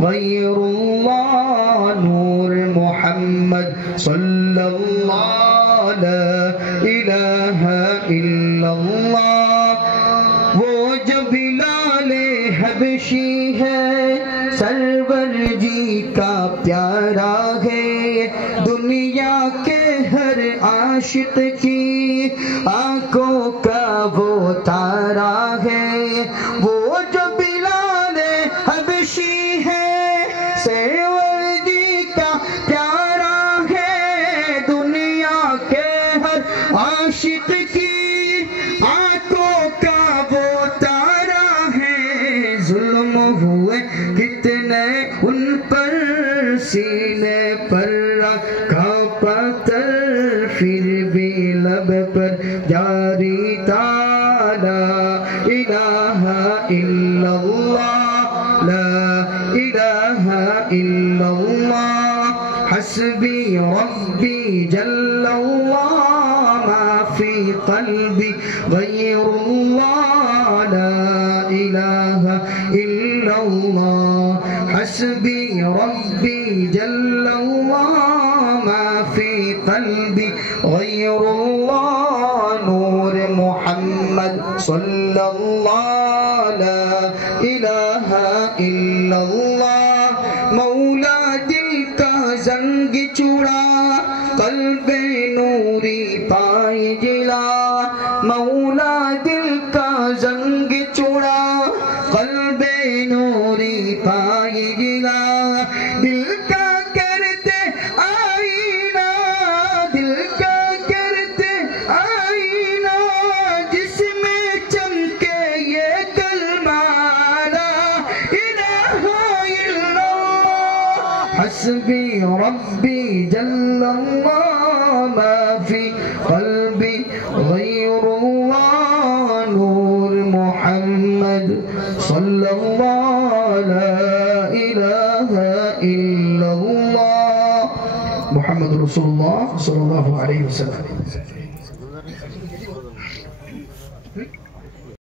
غير الله نور محمد صلى الله لا إله إلا الله وہ جو بلال حبشی ہے سرور جی کا پیارا ہے دنیا کے ہر عاشق کی آنکھوں کا وہ تارا ہے وہ جو بلال حبشی ہے سرور جی کا پیارا ہے دنیا کے ہر عاشق کی آنکھوں کا وہ تارا ہے ظلم ہوئے کتنے ان پر سینے پر رکھا پتھر پھر بھی لب پر جاری تھا لا الہ الا اللہ لا الہ الا اللہ حسبی ربی جل اللہ ما فی قلبی غیر اللہ لا الہ الا اللہ حسبی ربی جل اللہ ما فی قلبی غیر اللہ نور محمد صلی اللہ لا الہ الا اللہ مولا دل کا زنگ چڑا قلب نوری پائے جلا مولا دل کا زنگ چڑا قلب نوری پائے جلا دل کا کرتے آئینہ دل کا کرتے آئینہ جس میں چمکے یہ کلمہ لا الہ الا اللہ حسبی ربی جل اللہ ما فی قلبی غیر اللہ نور محمد صلی اللہ لا الہ الا اللہ محمد رسول اللہ صلی اللہ علیہ وسلم